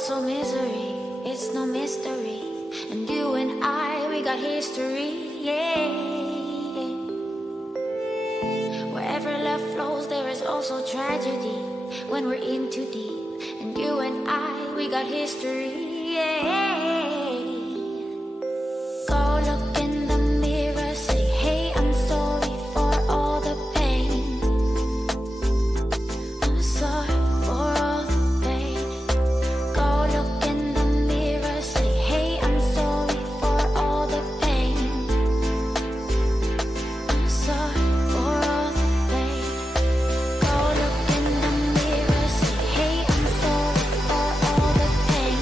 also misery, it's no mystery. And you and I, we got history, yeah. Wherever love flows, there is also tragedy. When we're in too deep, and you and I, we got history, yeah. Go look in the mirror, say, hey, I'm sorry for all the pain. I'm sorry for all the pain. Go look in the mirror, say, hey, I'm sorry for all the pain. I'm sorry for all the pain. Go look in the mirror, say, hey, I'm sorry for all the pain.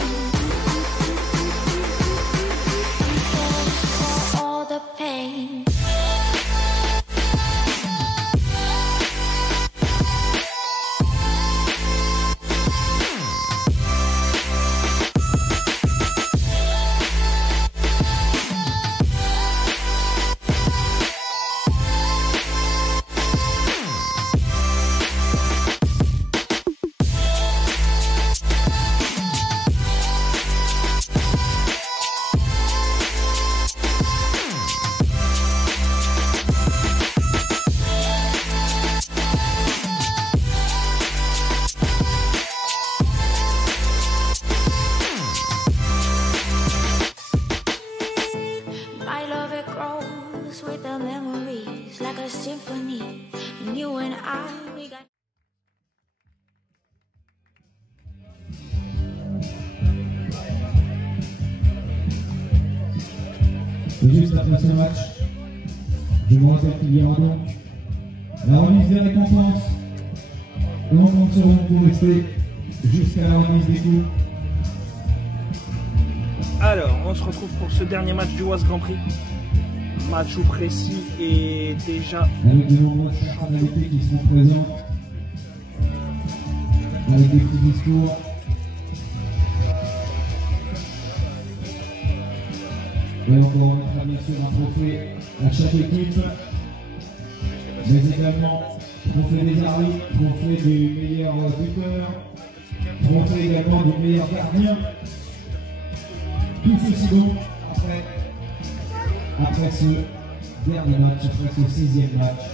I'm sorry for all the pain. My love, it grows with the memories like a symphony. And you and I, we got. Et juste après ce match, je vous rappelle qu'il y aura donc la remise des récompenses. Et on compte sur vous pour rester jusqu'à la remise des coups. Alors, on se retrouve pour ce dernier match du Oise Grand Prix. Match où Précy est déjà... Avec de nombreuses personnalités qui seront présentes. Avec des petits discours. Et encore on mettra bien sûr un trophée à chaque équipe. Mais également trophée des arbitres, trophée du meilleur buteur, trophée également du meilleur gardien. Tout ceci donc après ce dernier match, après ce 6e match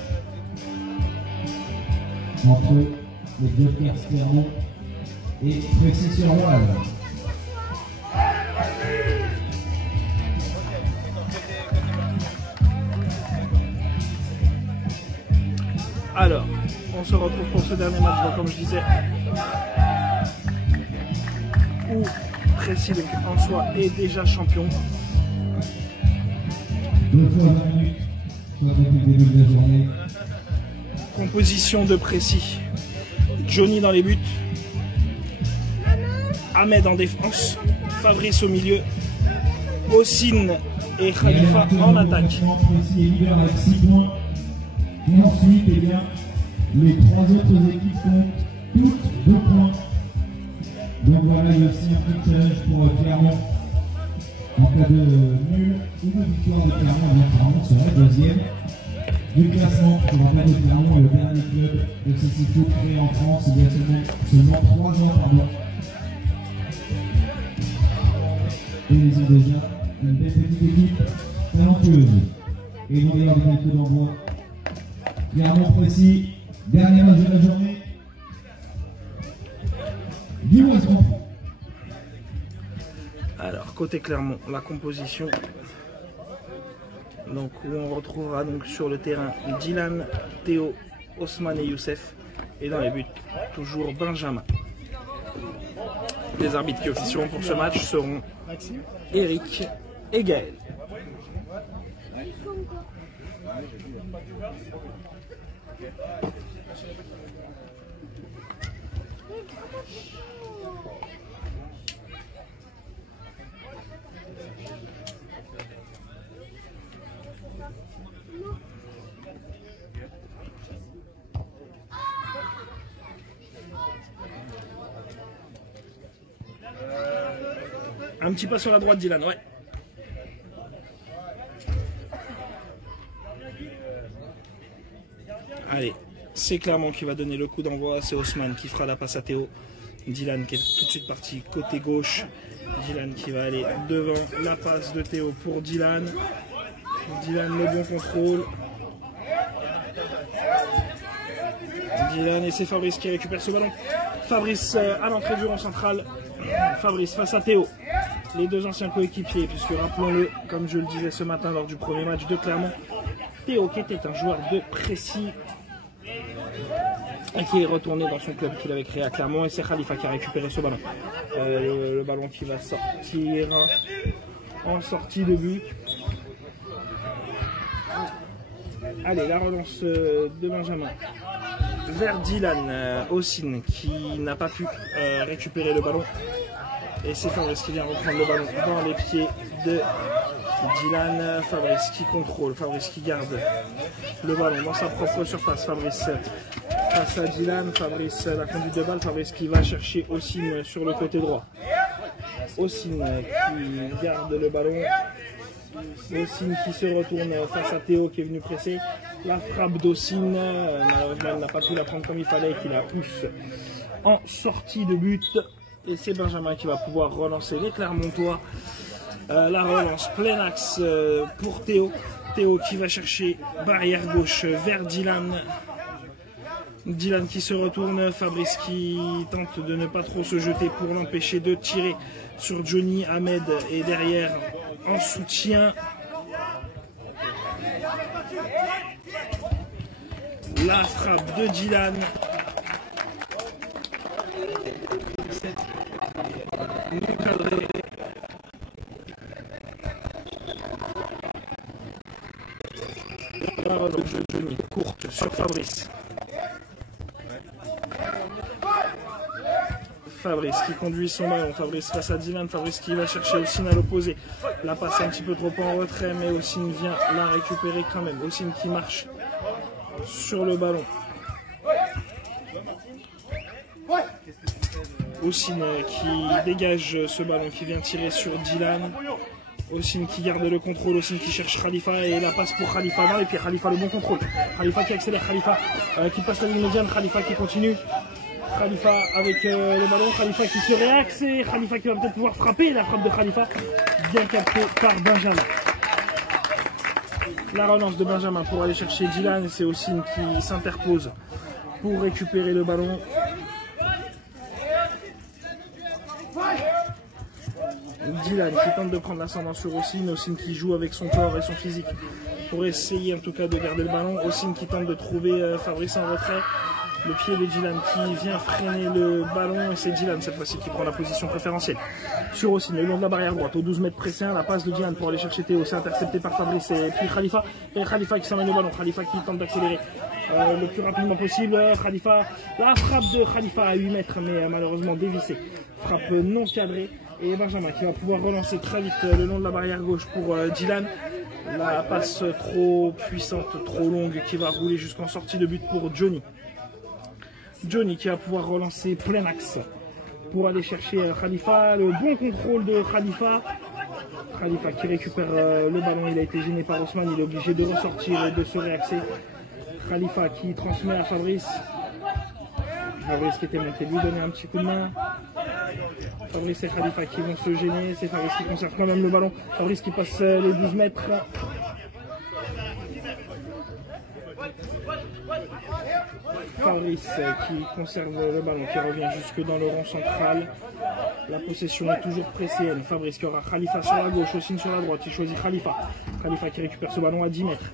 entre les Jokers Clermont et Précy-sur-Oise. Alors, on se retrouve pour ce dernier match, donc, comme je disais, où Précy donc, en soi est déjà champion. 2 fois 20 minutes, soit depuis le début de la journée. Composition de Précy. Johnny dans les buts. Ahmed en défense. Fabrice au milieu. Ossine et Khalifa en attaque. Précy est leader avec 6 points. Et ensuite, eh bien, les 3 autres équipes comptent toutes 2 points. Donc voilà, il y a aussi un petit challenge pour Clermont. En cas de nul ou de victoire de Clermont, bien Clermont serait deuxième du classement. Je rappelle que Clermont est le dernier club de CC Foot créé en France il y a seulement 3 ans. Et ils ont déjà une belle petite équipe talentueuse. Et ils vont d'ailleurs donner le coup d'envoi. Clermont Précy, dernier match de la journée. Dis-moi ce qu'on prend. Alors, côté Clermont, la composition. Donc, où on retrouvera donc sur le terrain Dylan, Théo, Osman et Youssef. Et dans les buts, toujours Benjamin. Les arbitres qui officieront pour ce match seront Eric et Gaël. Un petit pas sur la droite, Dylan, ouais. Allez, c'est Clermont qui va donner le coup d'envoi, c'est Osman qui fera la passe à Théo. Dylan qui est tout de suite parti côté gauche. Dylan qui va aller devant la passe de Théo pour Dylan. Dylan le bon contrôle. Dylan et c'est Fabrice qui récupère ce ballon. Fabrice à l'entrée du rond central. Fabrice face à Théo. Les deux anciens coéquipiers, puisque rappelons-le, comme je le disais ce matin lors du premier match de Clermont, Théo qui était un joueur de précis et qui est retourné dans son club qu'il avait créé à Clermont, et c'est Khalifa qui a récupéré ce ballon. Le ballon qui va sortir en sortie de but. Allez, la relance de Benjamin vers Dylan Ossine qui n'a pas pu récupérer le ballon. Et c'est Fabrice qui vient reprendre le ballon dans les pieds de Dylan. Fabrice qui contrôle, Fabrice qui garde le ballon dans sa propre surface. Fabrice face à Dylan, Fabrice la conduite de balle, Fabrice qui va chercher Ossine sur le côté droit. Ossine qui garde le ballon. Ossine qui se retourne face à Théo qui est venu presser. La frappe d'Ossine, malheureusement il n'a pas pu la prendre comme il fallait, qu'il la pousse en sortie de but. Et c'est Benjamin qui va pouvoir relancer les Clermontois. La relance plein axe pour Théo. Théo qui va chercher barrière gauche vers Dylan. Dylan qui se retourne, Fabrice qui tente de ne pas trop se jeter pour l'empêcher de tirer sur Johnny. Ahmed est derrière en soutien. La frappe de Dylan. La relance de Johnny courte sur Fabrice. Fabrice qui conduit son ballon, Fabrice face à Dylan, Fabrice qui va chercher Ossine à l'opposé. La passe un petit peu trop en retrait, mais Ossine vient la récupérer quand même. Ossine qui marche sur le ballon. Ossine qui dégage ce ballon, qui vient tirer sur Dylan. Ossine qui garde le contrôle, Ossine qui cherche Khalifa et la passe pour Khalifa dans les pieds. Khalifa le bon contrôle. Khalifa qui accélère, Khalifa qui passe la ligne médiane, Khalifa qui continue. Khalifa avec le ballon, Khalifa qui se réaxe et Khalifa qui va peut-être pouvoir frapper. La frappe de Khalifa bien captée par Benjamin. La relance de Benjamin pour aller chercher Dylan, c'est Ossine qui s'interpose pour récupérer le ballon. Dylan qui tente de prendre l'ascendant sur Ossine, Ossine qui joue avec son corps et son physique pour essayer en tout cas de garder le ballon. Ossine qui tente de trouver Fabrice en retrait. Le pied de Dylan qui vient freiner le ballon et c'est Dylan cette fois-ci qui prend la position préférentielle sur Ossine, le long de la barrière droite, aux 12 mètres pressés. La passe de Dylan pour aller chercher Théo, c'est intercepté par Fabrice et puis Khalifa. Et Khalifa qui s'emmène le ballon, Khalifa qui tente d'accélérer le plus rapidement possible. Khalifa, la frappe de Khalifa à 8 mètres mais malheureusement dévissée. Frappe non cadrée et Benjamin qui va pouvoir relancer très vite le long de la barrière gauche pour Dylan. La passe trop puissante, trop longue qui va rouler jusqu'en sortie de but pour Johnny. Johnny qui va pouvoir relancer plein axe pour aller chercher Khalifa. Le bon contrôle de Khalifa. Khalifa qui récupère le ballon. Il a été gêné par Ousmane. Il est obligé de ressortir et de se réaxer. Khalifa qui transmet à Fabrice. Fabrice qui était monté lui donner un petit coup de main. Fabrice et Khalifa qui vont se gêner. C'est Fabrice qui conserve quand même le ballon. Fabrice qui passe les 12 mètres. Fabrice qui conserve le ballon, qui revient jusque dans le rond central. La possession est toujours pressée. Fabrice qui aura Khalifa sur la gauche, Ossine sur la droite. Il choisit Khalifa. Khalifa qui récupère ce ballon à 10 mètres.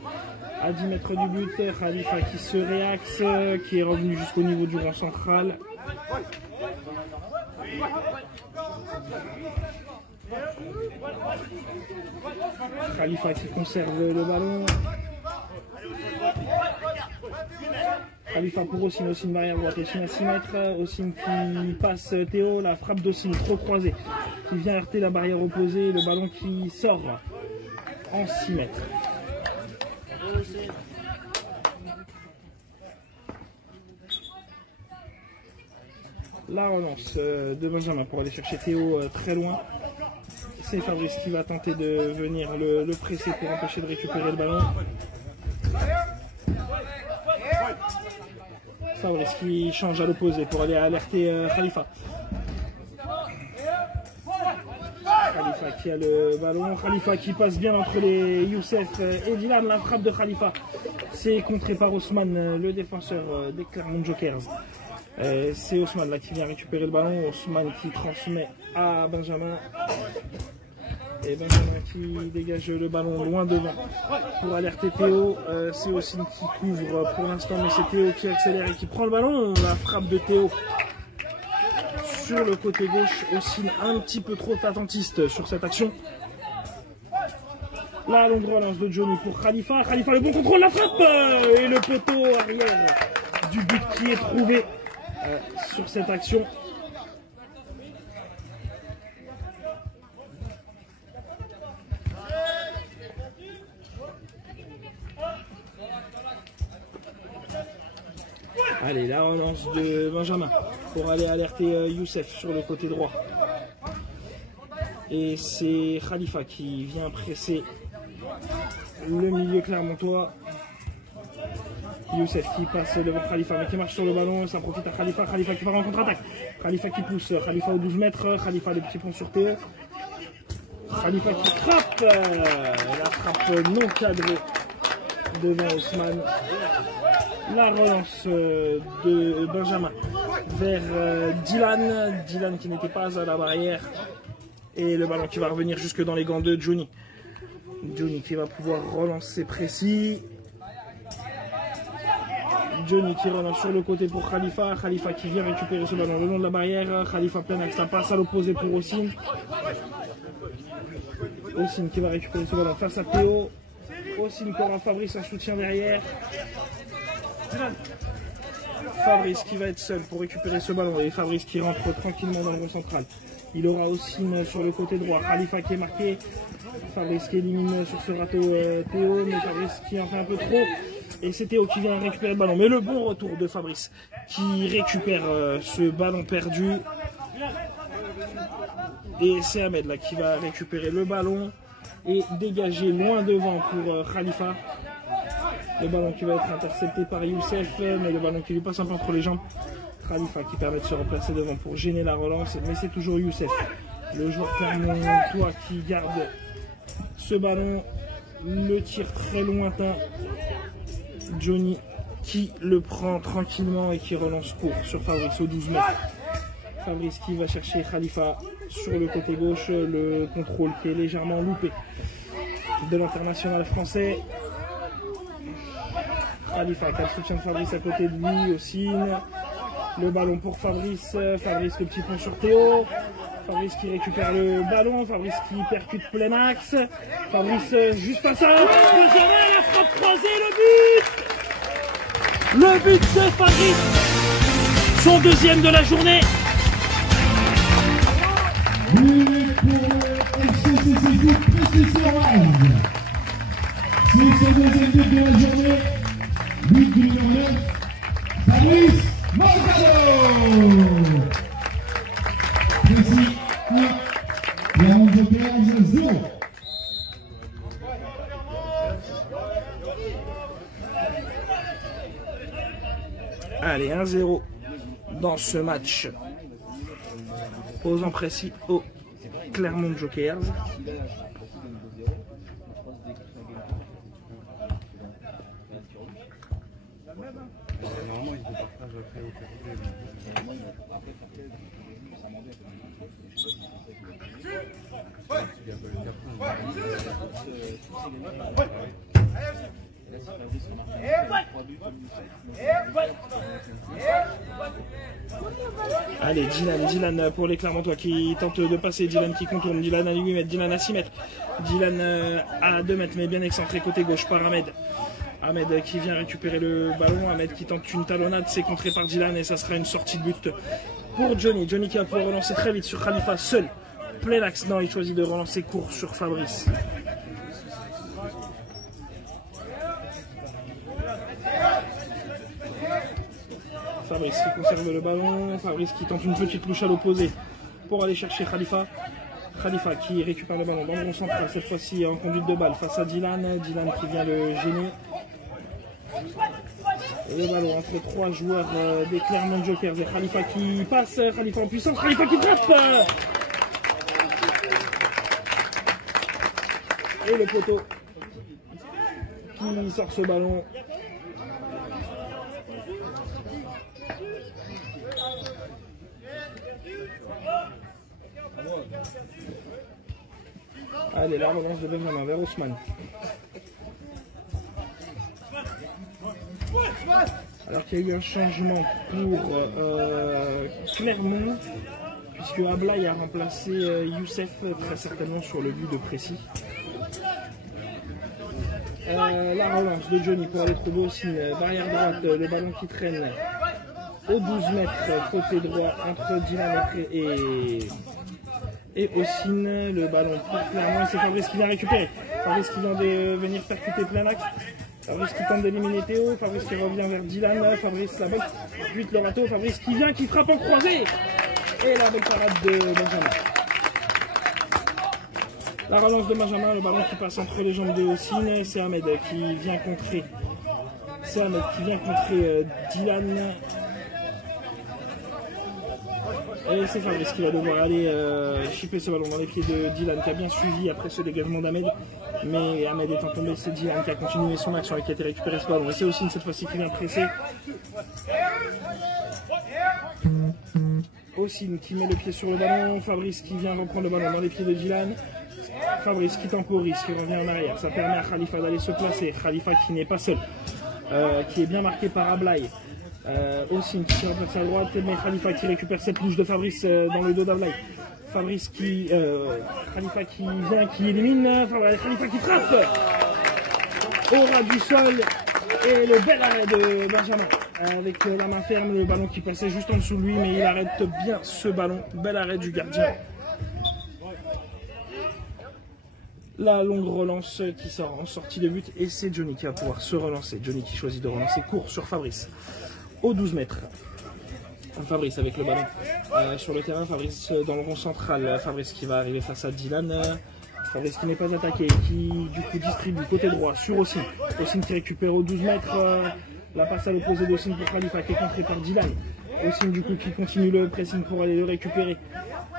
À 10 mètres du but, Khalifa qui se réaxe, qui est revenu jusqu'au niveau du rond central. Khalifa qui conserve le ballon. Khalifa pour Ossine, Ossine barrière droite, Ossine à 6 mètres, Ossine qui passe Théo, la frappe d'Ossine trop croisée, qui vient heurter la barrière opposée, le ballon qui sort en 6 mètres. La relance de Benjamin pour aller chercher Théo très loin. C'est Fabrice qui va tenter de venir le presser pour empêcher de récupérer le ballon. Fabrice qui change à l'opposé pour aller alerter Khalifa. Khalifa qui a le ballon. Khalifa qui passe bien entre les Youssef et Dylan. La frappe de Khalifa, c'est contré par Ousmane, le défenseur des Clermont Jokers. C'est Ousmane là qui vient récupérer le ballon. Ousmane qui transmet à Benjamin. Et Benjamin qui dégage le ballon loin devant pour alerter Théo. C'est Ossine qui couvre pour l'instant, mais c'est Théo qui accélère et qui prend le ballon. La frappe de Théo sur le côté gauche. Ossine un petit peu trop attentiste sur cette action. La longue relance de Johnny pour Khalifa. Khalifa, le bon contrôle, la frappe et le poteau arrière du but qui est trouvé sur cette action. Allez, la relance de Benjamin pour aller alerter Youssef sur le côté droit. Et c'est Khalifa qui vient presser le milieu clermontois. Youssef qui passe devant Khalifa, mais qui marche sur le ballon, ça profite à Khalifa. Khalifa qui part en contre-attaque. Khalifa qui pousse, Khalifa aux 12 mètres. Khalifa des petits ponts sur Théo. Khalifa qui frappe. La frappe non cadrée devant Ousmane. La relance de Benjamin vers Dylan. Dylan qui n'était pas à la barrière. Et le ballon qui va revenir jusque dans les gants de Johnny. Johnny qui va pouvoir relancer précis. Johnny qui relance sur le côté pour Khalifa. Khalifa qui vient récupérer ce ballon le long de la barrière. Khalifa plein axe, ça passe à l'opposé pour Ossine. Ossine qui va récupérer ce ballon face à Théo. Ossine qui aura Fabrice en soutien derrière. Fabrice qui va être seul pour récupérer ce ballon et Fabrice qui rentre tranquillement dans le rond central. Il aura Ossine sur le côté droit. Khalifa qui est marqué. Fabrice qui élimine sur ce râteau Théo, mais Fabrice qui en fait un peu trop. Et c'est Théo qui vient récupérer le ballon. Mais le bon retour de Fabrice qui récupère ce ballon perdu. Et c'est Ahmed là qui va récupérer le ballon et dégager loin devant pour Khalifa. Le ballon qui va être intercepté par Youssef, mais le ballon qui lui passe un peu entre les jambes. Khalifa qui permet de se replacer devant pour gêner la relance, mais c'est toujours Youssef, le joueur clermontois qui garde ce ballon. Le tir très lointain. Johnny qui le prend tranquillement et qui relance court sur Fabrice aux 12 mètres. Fabrice qui va chercher Khalifa sur le côté gauche. Le contrôle qui est légèrement loupé de l'international français. Khalifa qui a le soutien de Fabrice à côté de lui aussi. Le ballon pour Fabrice. Fabrice le petit pont sur Théo. Fabrice qui récupère le ballon. Fabrice qui percute plein axe. Fabrice juste face à Benjamin. La frappe croisée, le but. Le but de Fabrice. Son deuxième de la journée. But pour FCCC PCC Orange. C'est son deuxième but de la journée. But du numéro 9, Fabrice Moncado. Précis 1, Clermont Jokers 0. Allez, 1-0 dans ce match. Opposant précis au Clermont Jokers. Allez, Dylan pour les Clermontois qui tente de passer, Dylan qui contourne, Dylan à 8 mètres, Dylan à 6 mètres, Dylan à 2 mètres mais bien excentré côté gauche par Ahmed. Ahmed qui vient récupérer le ballon, Ahmed qui tente une talonnade, c'est contré par Dylan et ça sera une sortie de but pour Johnny. Johnny qui va pouvoir relancer très vite sur Khalifa, seul, plein axe, non, il choisit de relancer court sur Fabrice. Fabrice qui conserve le ballon, Fabrice qui tente une petite louche à l'opposé pour aller chercher Khalifa. Khalifa qui récupère le ballon dans le rond central, cette fois-ci en conduite de balle face à Dylan. Dylan qui vient le gêner. Et le ballon entre trois joueurs des Clermont Jokers et Khalifa qui passe, Khalifa en puissance, Khalifa qui frappe. Et le poteau qui sort ce ballon. Allez, la relance de Benjamin vers Ousmane. Alors qu'il y a eu un changement pour Clermont, puisque Ablaï a remplacé Youssef très certainement sur le but de Précis. La relance de Johnny pour aller trouver aussi barrière droite, le ballon qui traîne au 12 mètres côté droit entre Dylan et Ossine. Le ballon part clairement et c'est Fabrice qui vient récupérer. Fabrice qui vient de venir percuter plein axe. Fabrice qui tente d'éliminer Théo. Fabrice qui revient vers Dylan. Fabrice la bonne. 8 le râteau. Fabrice qui vient, qui frappe en croisé. Et la belle parade de Benjamin. La relance de Benjamin, le ballon qui passe entre les jambes de Ossine. C'est Ahmed qui vient contrer. C'est Ahmed qui vient contrer Dylan. Et c'est Fabrice qui va devoir aller chipper ce ballon dans les pieds de Dylan qui a bien suivi après ce dégagement d'Ahmed. Mais Ahmed étant tombé, c'est Dylan qui a continué son action et qui a été récupéré ce ballon. Et c'est Ossine cette fois-ci qui vient presser. Ossine qui met le pied sur le ballon. Fabrice qui vient reprendre le ballon dans les pieds de Dylan. Fabrice qui temporise, qui revient en arrière. Ça permet à Khalifa d'aller se placer. Khalifa qui n'est pas seul, qui est bien marqué par Ablaï. Ossine qui va passer à droite, mais Khalifa qui récupère cette louche de Fabrice dans le dos d'Ablaï. Fabrice qui. Khalifa qui vient, qui élimine. Khalifa qui frappe au ras du sol. Et le bel arrêt de Benjamin. Avec la main ferme, le ballon qui passait juste en dessous de lui, mais il arrête bien ce ballon. Bel arrêt du gardien. La longue relance qui sort en sortie de but. Et c'est Johnny qui va pouvoir se relancer. Johnny qui choisit de relancer court sur Fabrice. Au 12 mètres. Fabrice avec le ballon sur le terrain. Fabrice dans le rond central. Fabrice qui va arriver face à Dylan. Fabrice qui n'est pas attaqué, qui du coup distribue côté droit sur Ossine. Ossine qui récupère au 12 mètres. La passe à l'opposé d'Ossine pour Khalifa qui est contré par Dylan. Ossine du coup qui continue le pressing pour aller le récupérer.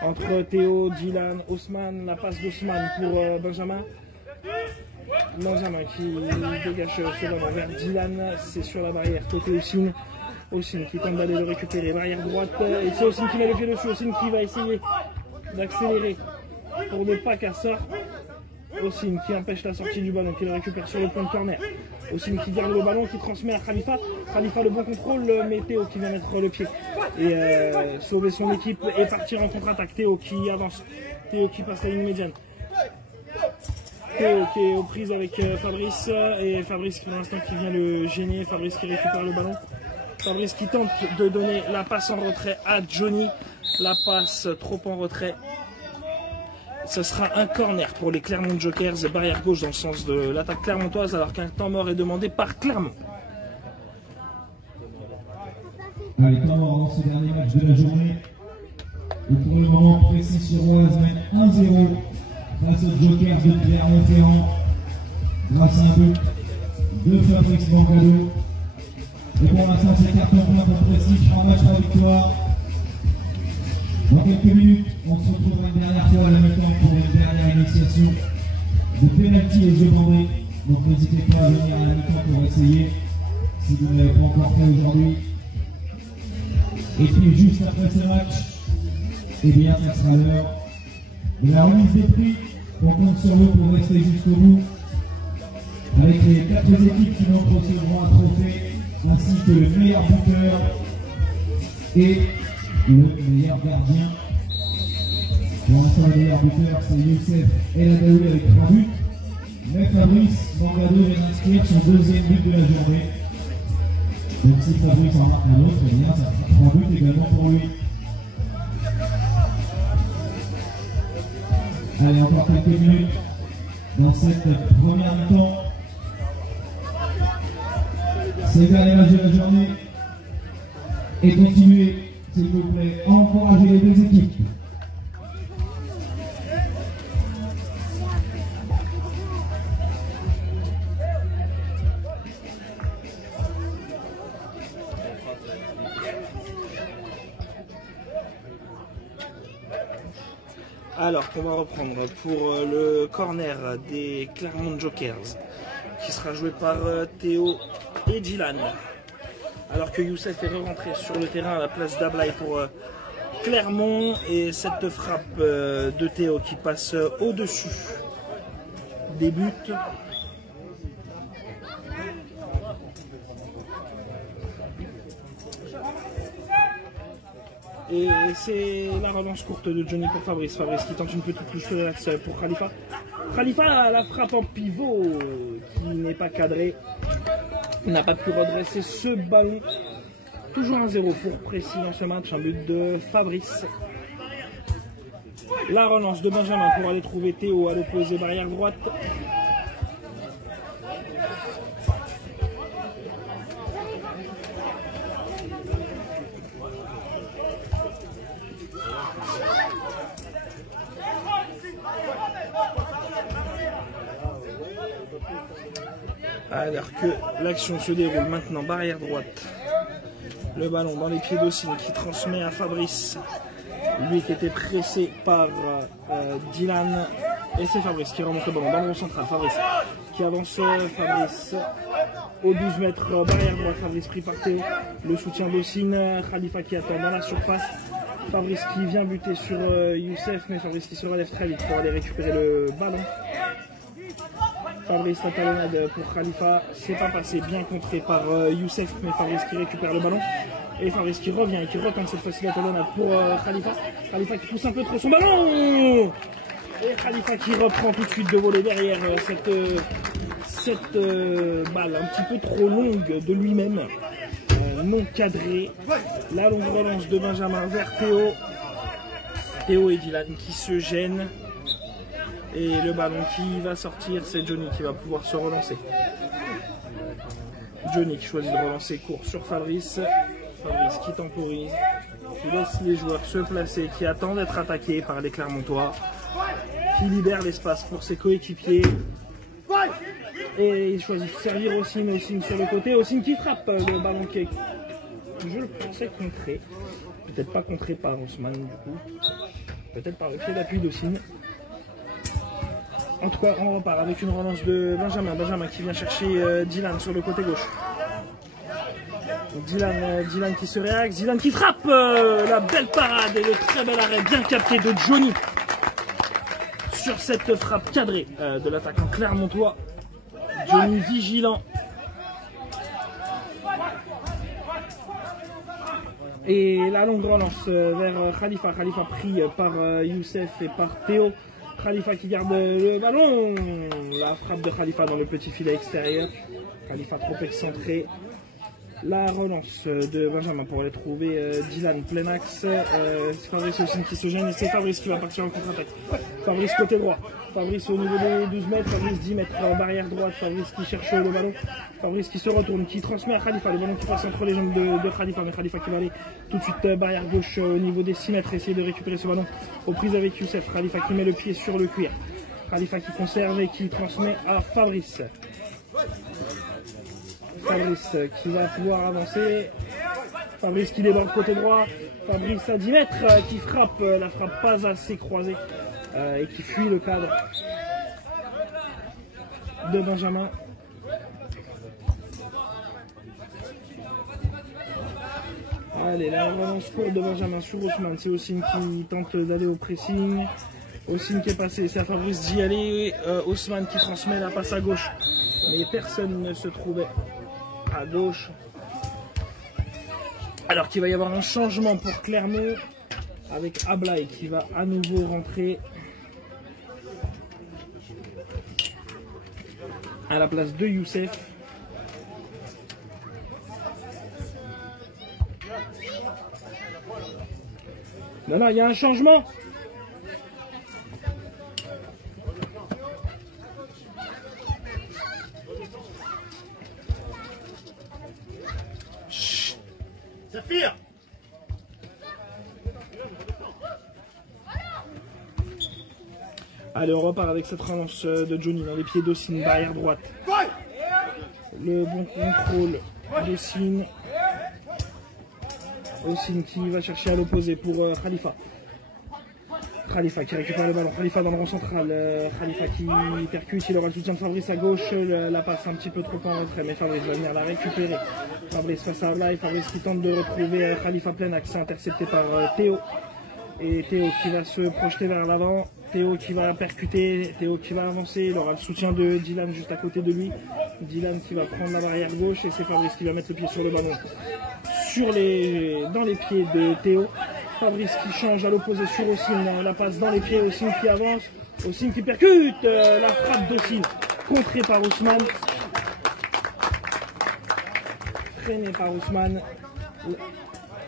Entre Théo, Dylan, Ousmane. La passe d'Ousmane pour Benjamin. Benjamin qui dégage ce ballon vers Dylan. C'est sur la barrière côté Ossine. Ossine qui tente d'aller le récupérer, barrière droite, et c'est Ossine qui met le pied dessus, Ossine qui va essayer d'accélérer pour ne pas qu'elle sorte. Ossine qui empêche la sortie du ballon, qui le récupère sur le point de corner. Ossine qui garde le ballon, qui transmet à Khalifa. Khalifa le bon contrôle, mais Théo qui vient mettre le pied et sauver son équipe et partir en contre-attaque. Théo qui avance, Théo qui passe la ligne médiane. Théo qui est aux prises avec Fabrice, et Fabrice pour l'instant qui vient le gêner. Fabrice qui récupère le ballon. Fabrice qui tente de donner la passe en retrait à Johnny. La passe trop en retrait. Ce sera un corner pour les Clermont Jokers, barrière gauche dans le sens de l'attaque clermontoise, alors qu'un temps mort est demandé par Clermont. Allez, temps mort dans ce dernier match de la journée. Et pour le moment, Précis-sur-Oise mène 1-0 face aux Jokers de Clermont-Ferrand. Grâce à un but de Fabrice Bancado. Et pour l'instant, c'est carton plein pour Précis, 3 matchs, 3 victoires. Dans quelques minutes, on se retrouvera une dernière fois à la mi-temps pour une dernière initiation de pénalty et jeu bandé. Donc n'hésitez pas à venir à la mi-temps pour essayer, si vous ne l'avez pas encore fait aujourd'hui. Et puis juste après ce match, eh bien, ça sera l'heure de la remise des prix. On compte sur vous pour rester jusqu'au bout. Avec les 4 équipes qui vont recevoir un trophée, ainsi que le meilleur buteur et le meilleur gardien. Pour l'instant, le meilleur buteur, c'est Youssef El Adaoui avec 3 buts. Mais Fabrice Bancado vient d'inscrire son 2e but de la journée. Donc si Fabrice en marque un autre, eh bien, ça fera 3 buts également pour lui. Allez, encore quelques minutes dans cette première mi-temps. C'est le dernier match de la journée. Et continuez, s'il vous plaît, à encourager les deux équipes. Alors qu'on va reprendre pour le corner des Clermont Jokers, qui sera joué par Théo et Dylan. Alors que Youssef est rentré sur le terrain à la place d'Ablaï pour Clermont. Et cette frappe de Théo qui passe au-dessus des buts. Et c'est la relance courte de Johnny pour Fabrice. Fabrice qui tente une petite touche de l'axe pour Khalifa. Khalifa, la frappe en pivot qui n'est pas cadrée. Il n'a pas pu redresser ce ballon. Toujours 1-0 pour Précis dans ce match. Un but de Fabrice. La relance de Benjamin pour aller trouver Théo à l'opposé barrière droite. Alors que l'action se déroule maintenant, barrière droite. Le ballon dans les pieds d'Ossine qui transmet à Fabrice. Lui qui était pressé par Dylan. Et c'est Fabrice qui remonte le ballon dans le rond central. Fabrice qui avance. Fabrice au 12 mètres, barrière droite. Fabrice pris par Théo. Le soutien d'Ossine. Khalifa qui attend dans la surface. Fabrice qui vient buter sur Youssef. Mais Fabrice qui se relève très vite pour aller récupérer le ballon. Fabrice la talonnade pour Khalifa, c'est pas passé, bien contré par Youssef, mais Fabrice qui récupère le ballon. Et Fabrice qui revient et qui retente cette fois-ci la talonnade pour Khalifa. Khalifa qui pousse un peu trop son ballon. Et Khalifa qui reprend tout de suite de voler derrière cette balle un petit peu trop longue de lui-même, non cadrée. La longue relance de Benjamin vers Théo. Théo et Dylan qui se gênent. Et le ballon qui va sortir, c'est Johnny qui va pouvoir se relancer. Johnny qui choisit de relancer court sur Fabrice. Fabrice qui temporise, qui laisse les joueurs se placer, qui attend d'être attaqué par les Clermontois, qui libère l'espace pour ses coéquipiers. Et il choisit de servir Ossine sur le côté. Ossine qui frappe le ballon qui est, je le pensais, contré. Peut-être pas contré par Ousmane du coup. Peut-être par le pied d'appui d'Ossine. En tout cas, on repart avec une relance de Benjamin. Benjamin qui vient chercher Dylan sur le côté gauche. Dylan qui se réaxe. Dylan qui frappe. La belle parade et le très bel arrêt bien capté de Johnny sur cette frappe cadrée de l'attaquant clermontois. Johnny vigilant. Et la longue relance vers Khalifa. Khalifa pris par Youssef et par Théo. Khalifa qui garde le ballon. La frappe de Khalifa dans le petit filet extérieur. Khalifa trop excentré. La relance de Benjamin pour aller trouver Dylan plein axe. Fabrice aussi qui se gêne et c'est Fabrice qui va partir en contre-attaque. Fabrice côté droit. Fabrice au niveau des 12 mètres. Fabrice 10 mètres barrière droite. Fabrice qui cherche le ballon. Fabrice qui se retourne, qui transmet à Khalifa. Le ballon qui passe entre les jambes de Khalifa. Mais Khalifa qui va aller tout de suite barrière gauche au niveau des 6 mètres. Essayer de récupérer ce ballon aux prises avec Youssef. Khalifa qui met le pied sur le cuir. Khalifa qui conserve et qui transmet à Fabrice. Fabrice qui va pouvoir avancer. Fabrice qui déborde côté droit. Fabrice à 10 mètres qui frappe. La frappe pas assez croisée et qui fuit le cadre de Benjamin. Allez, la relance courte de Benjamin sur Ousmane. C'est Ossine qui tente d'aller au pressing. Ossine qui est passé, c'est à Fabrice d'y aller. Ousmane qui transmet la passe à gauche. Mais personne ne se trouvait à gauche. Alors qu'il va y avoir un changement pour Clermont avec Ablaï qui va à nouveau rentrer à la place de Youssef. Non, il y a un changement. Chut. Saphir. Allez, on repart avec cette relance de Johnny dans les pieds d'Ossine, barrière droite. Le bon contrôle d'Ossine. Ossine qui va chercher à l'opposé pour Khalifa. Khalifa qui récupère le ballon, Khalifa dans le rond central, Khalifa qui percute, il aura le soutien de Fabrice à gauche, la passe un petit peu trop en retrait, mais Fabrice va venir la récupérer. Fabrice face à Ablaï, Fabrice qui tente de retrouver Khalifa plein axe, intercepté par Théo. Et Théo qui va se projeter vers l'avant, Théo qui va percuter, Théo qui va avancer, il aura le soutien de Dylan juste à côté de lui. Dylan qui va prendre la barrière gauche et c'est Fabrice qui va mettre le pied sur le ballon. Dans les pieds de Théo. Fabrice qui change à l'opposé sur Ossine, la passe dans les pieds, Ossine qui avance, Ossine qui percute, la frappe d'Ossine, contrée par Ousmane, freinée par Ousmane,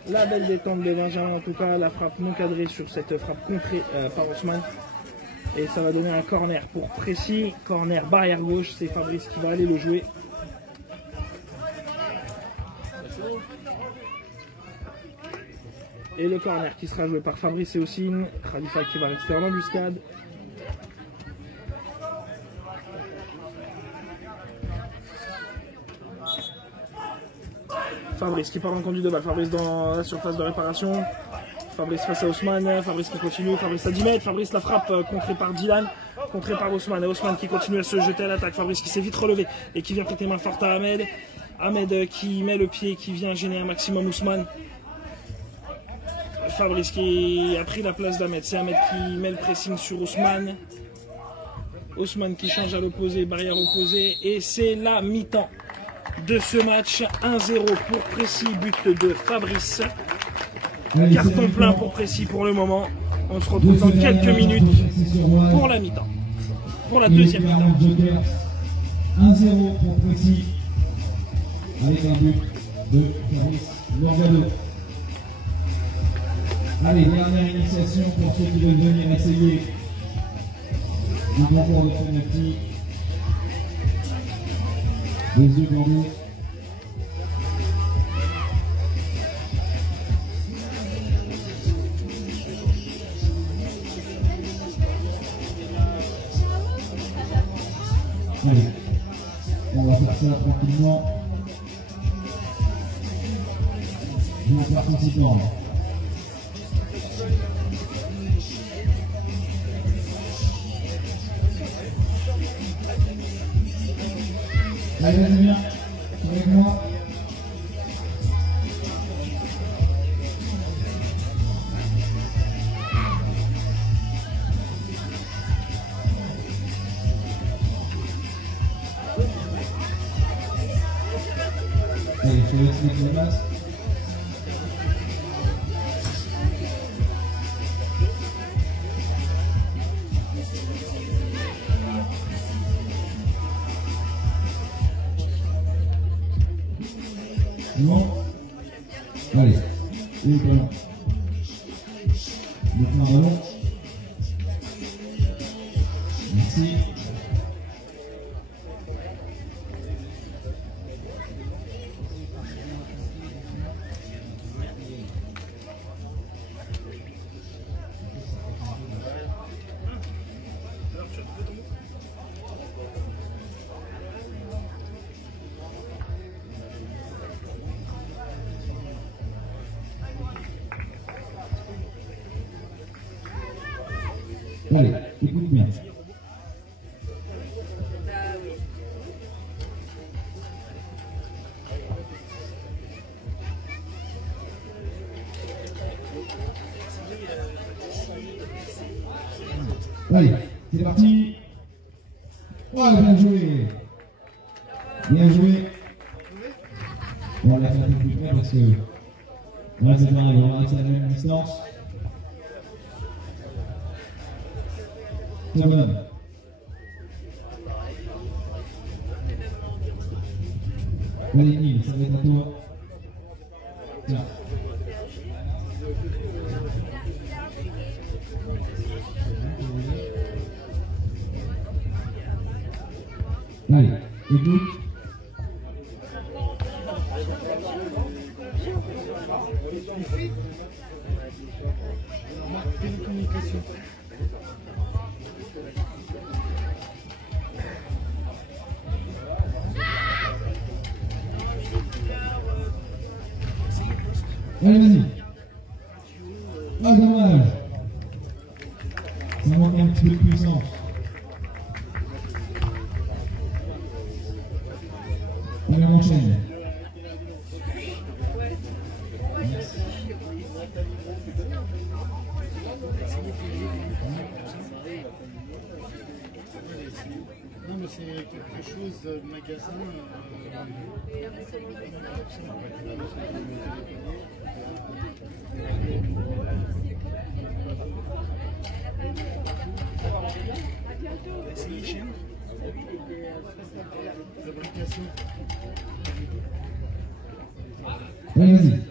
la belle détente de Benjamin en tout cas, la frappe non cadrée sur cette frappe contrée par Ousmane, et ça va donner un corner pour Précis, corner barrière gauche, c'est Fabrice qui va aller le jouer. Et le corner qui sera joué par Fabrice et Ossine. Khalifa qui va rester en embuscade. Fabrice qui part en conduite de balle. Fabrice dans la surface de réparation. Fabrice face à Ousmane. Fabrice qui continue. Fabrice à 10 mètres. Fabrice la frappe contrée par Dylan. Contrée par Ousmane. Et Ousmane qui continue à se jeter à l'attaque. Fabrice qui s'est vite relevé et qui vient prêter main forte à Ahmed. Ahmed qui met le pied, qui vient gêner un maximum Ousmane. Fabrice qui a pris la place d'Ahmed, c'est Ahmed qui met le pressing sur Ousmane. Ousmane qui change à l'opposé, barrière opposée. Et c'est la mi-temps de ce match. 1-0 pour Précis, but de Fabrice. Carton plein pour Précis pour le moment. On se retrouve dans quelques minutes pour la mi-temps. Pour la deuxième mi-temps. 1-0 pour Précis. Avec un but de Fabrice Morgado. Allez, dernière initiation pour ceux qui veulent venir essayer du concours de penalty. Les yeux bandés. Allez, on va faire ça tranquillement. Je vais faire participant. Allez, vas-y bien, avec moi. Allez, je te laisse mettre le masque. Non. Allez, et le ballon. Le ballon. Merci. Allez, écoute bien. Allez, c'est parti. Oh, bien joué. Bien joué. On l'a fait un peu plus près parce que là, c'est pareil, on va rester à la même distance. Très bonne. Allez, Nil, ça va être à toi. Tiens. Allez, écoute. Allez, vas-y. Ah, dommage. un petit peu de puissance. Allez, on enchaîne. Non, mais c'est quelque chose de magasin. C'est les chiens. Fabrication. Allez, vas-y.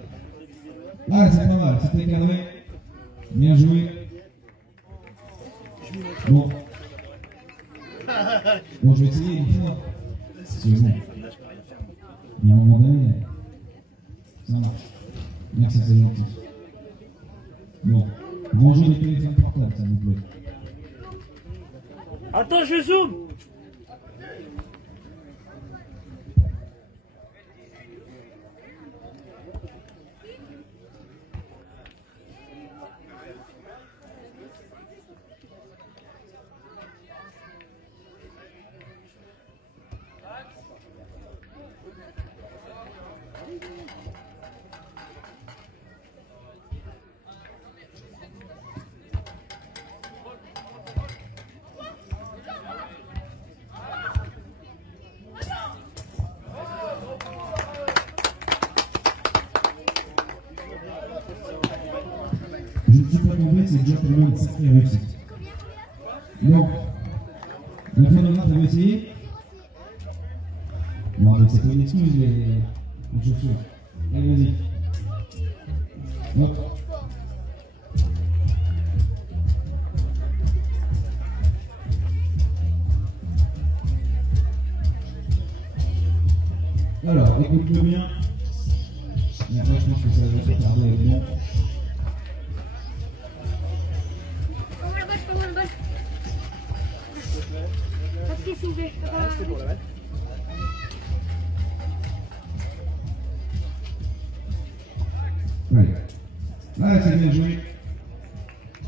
Ah, c'est pas mal, c'était cadré. Bien joué. Bon. Bon, je vais essayer une fois. C'est bon. Il y a un moment donné, ça marche. Merci, c'est gentil. Bon, rangez les téléphones portables, s'il vous plaît. Attends, je zoome. Je ne suis pas tombé, c'est déjà pour moi une sacrée réussite. Donc, la phonographe, elle va essayer. Non, donc c'est pas une excuse, les chaussures. Allez, vas-y. Hop. Alors, écoute-le bien. Et après, je pense que ça va se tarder avec moi. Allez. Là, c'est bien joué.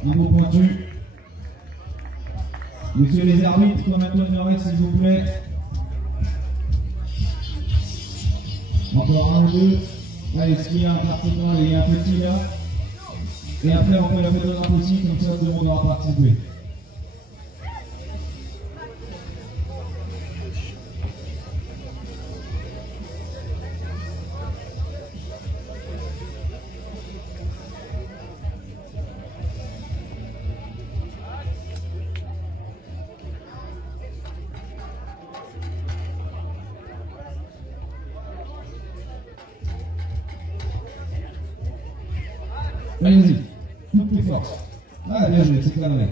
Un mot pointu. Monsieur les arbitres, comme un tonnerre, s'il vous plaît. Encore un ou deux. Allez, est-ce qu'il y a un participant? Il y a un petit là. Et après, on fait la photographe aussi, comme ça tout le monde aura participé. Allez-y, toutes les forces. Ah, bien joué, c'est cadré.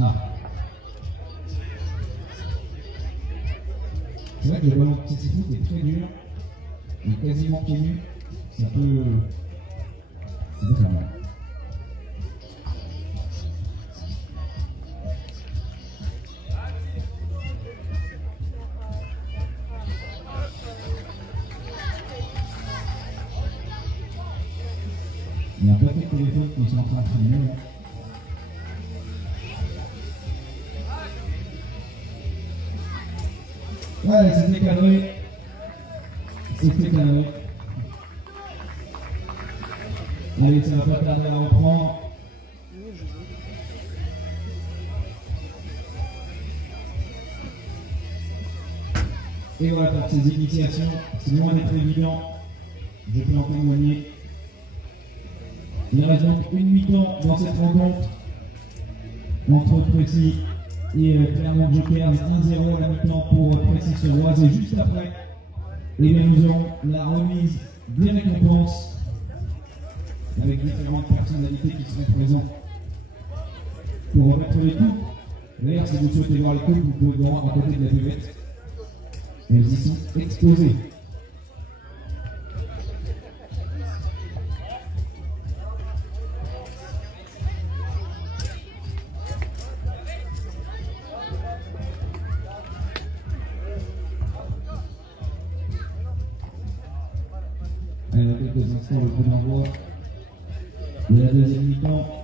Ah. C'est vrai que le ballon de petit foot est très dur, il est quasiment pieds nus, ça peut faire mal. Il y a un paquet de téléphones qui sont en train de filmer. Ouais, c'était cadré. C'était cadré. Allez, ça va pas tarder à reprendre. Et voilà pour ces initiations, c'est loin d'être évident. Je peux en témoigner. Il reste donc une mi-temps dans cette rencontre entre Précy et Clermont Jokers, 1-0 à la mi-temps pour Précy-sur-Oise. Et juste après, et bien, nous aurons la remise des récompenses avec différentes personnalités qui seront présentes pour remettre les coups. D'ailleurs, si vous souhaitez voir les coups, vous pouvez vous rendre à côté de la buvette. Elles y sont exposées. il y a quelques instants le coup d'envoi de la deuxième mi-temps.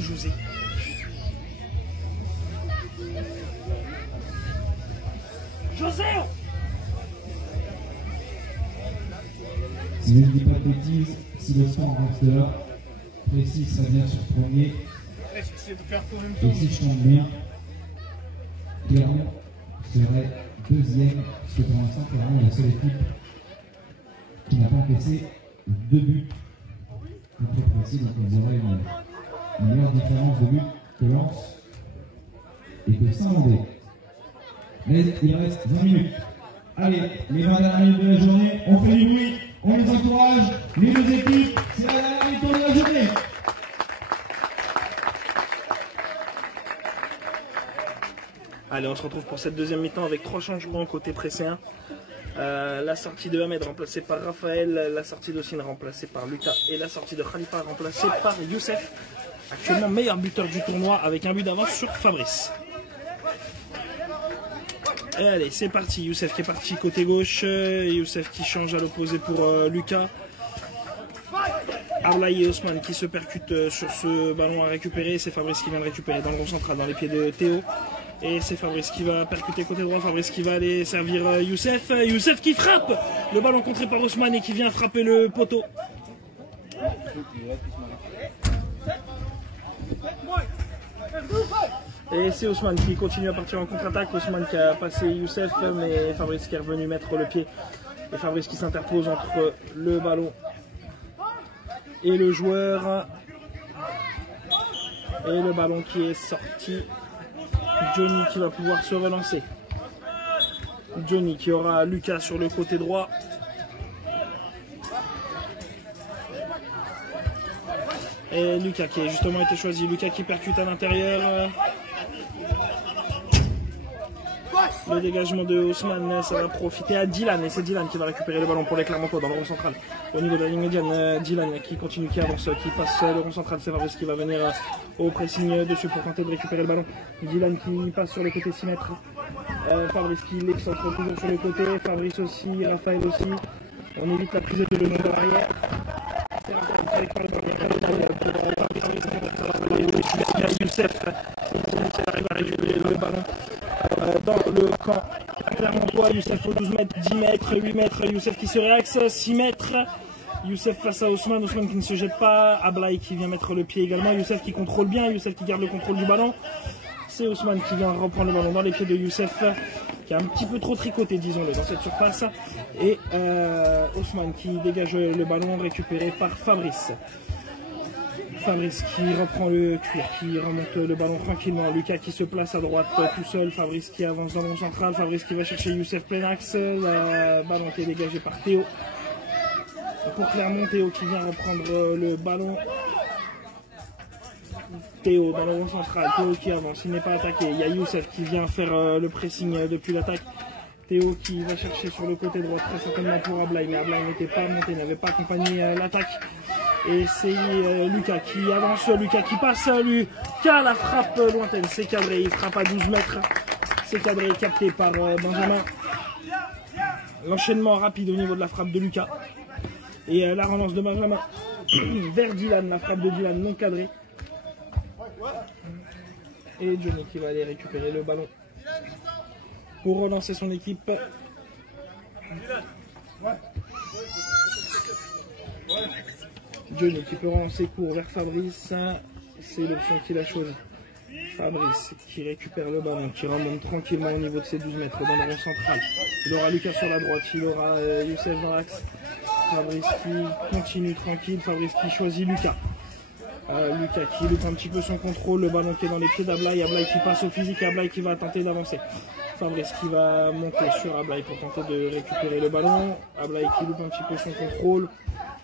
José. José! Si je ne dis pas de bêtises, si le sang reste là, précis serait bien sur premier. Et si je compte bien, Clermont serait deuxième, parce que pour l'instant, Clermont est la seule équipe qui n'a pas encaissé 2 buts contre précis, donc on aurait une meilleure différence de buts que Lens et que Saint-Mandé. Mais il reste 20 minutes. Allez, les 20 dernières minutes de la journée, on fait du bruit, on les encourage, les deux équipes, c'est la dernière mi-temps de la journée. Allez, on se retrouve pour cette deuxième mi-temps avec 3 changements côté presséen. La sortie de Ahmed remplacée par Raphaël, la sortie d'Ossine remplacée par Lucas et la sortie de Khalifa remplacée par Youssef, actuellement meilleur buteur du tournoi avec un but d'avance sur Fabrice. Et allez, c'est parti, Youssef qui est parti côté gauche, Youssef qui change à l'opposé pour Lucas. Ablaï et Ousmane qui se percutent sur ce ballon à récupérer, c'est Fabrice qui vient de récupérer dans le rond central, dans les pieds de Théo. Et c'est Fabrice qui va percuter côté droit, Fabrice qui va aller servir Youssef. Youssef qui frappe le ballon contré par Ousmane et qui vient frapper le poteau. Et c'est Ousmane qui continue à partir en contre-attaque. Ousmane qui a passé Youssef, mais Fabrice qui est revenu mettre le pied. Et Fabrice qui s'interpose entre le ballon et le joueur. Et le ballon qui est sorti. Johnny qui va pouvoir se relancer. Johnny qui aura Lucas sur le côté droit. Et Lucas qui a justement été choisi. Lucas qui percute à l'intérieur. Le dégagement de Ousmane, ça va profiter à Dylan. Et c'est Dylan qui va récupérer le ballon pour les Clermontois dans le rond central. Au niveau de la ligne médiane, Dylan qui continue, qui avance, qui passe le rond central. C'est Fabrice qui va venir au pressing dessus pour tenter de récupérer le ballon. Dylan qui passe sur le côté 6 mètres. Fabrice qui l'excentre toujours sur le côté. Fabrice aussi, Raphaël aussi. On évite la prise de l'eau dans l'arrière. Youssef qui arrive à récupérer le ballon dans le camp Clermontois. Youssef au 12 mètres, 10 mètres, 8 mètres. Youssef qui se réaxe, 6 mètres. Youssef face à Ousmane, Ousmane qui ne se jette pas. Ablaï qui vient mettre le pied également. Youssef qui contrôle bien, Youssef qui garde le contrôle du ballon. C'est Ousmane qui vient reprendre le ballon dans les pieds de Youssef, qui a un petit peu trop tricoté, disons-le, dans cette surface. Et Ousmane qui dégage le ballon récupéré par Fabrice. Fabrice qui reprend le cuir, qui remonte le ballon tranquillement. Lucas qui se place à droite tout seul. Fabrice qui avance dans le rond central. Fabrice qui va chercher Youssef plein axe. Le ballon qui est dégagé par Théo. Pour Clermont, Théo qui vient reprendre le ballon. Théo dans le rond central. Théo qui avance, il n'est pas attaqué. Il y a Youssef qui vient faire le pressing depuis l'attaque. Théo qui va chercher sur le côté droit, très certainement pour Ablaï. Mais Ablaï n'était pas monté, n'avait pas accompagné l'attaque. Et c'est Lucas qui avance, Lucas qui passe, Lucas la frappe lointaine, c'est cadré, il frappe à 12 mètres, c'est cadré, capté par Benjamin. L'enchaînement rapide au niveau de la frappe de Lucas. Et la relance de Benjamin vers Dylan, la frappe de Dylan non cadrée. Et Johnny qui va aller récupérer le ballon pour relancer son équipe. Johnny qui peut relancer court vers Fabrice, c'est l'option qu'il a choisie. Fabrice qui récupère le ballon, qui remonte tranquillement au niveau de ses 12 mètres dans le rond central. Il aura Lucas sur la droite, il aura Youssef dans l'axe. Fabrice qui continue tranquille, Fabrice qui choisit Lucas. Lucas qui loupe un petit peu son contrôle, le ballon qui est dans les pieds d'Ablaï, Ablaï qui passe au physique, Ablaï qui va tenter d'avancer. Fabrice qui va monter sur Ablaï pour tenter de récupérer le ballon. Ablaï qui loupe un petit peu son contrôle.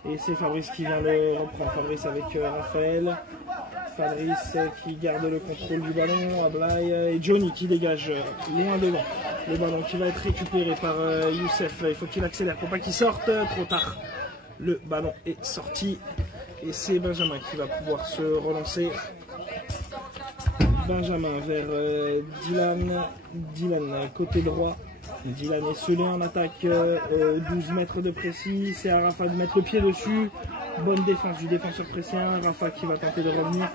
Et c'est Fabrice qui vient le reprendre. Fabrice avec Raphaël. Fabrice qui garde le contrôle du ballon. Ablaï et Johnny qui dégage loin devant. Le ballon qui va être récupéré par Youssef. Il faut qu'il accélère pour pas qu'il sorte. Trop tard. Le ballon est sorti. Et c'est Benjamin qui va pouvoir se relancer. Benjamin vers Dylan. Dylan côté droit. Dylan est scellé en attaque, 12 mètres de précis. C'est à Rafa de mettre le pied dessus. Bonne défense du défenseur pressien. Rafa qui va tenter de revenir.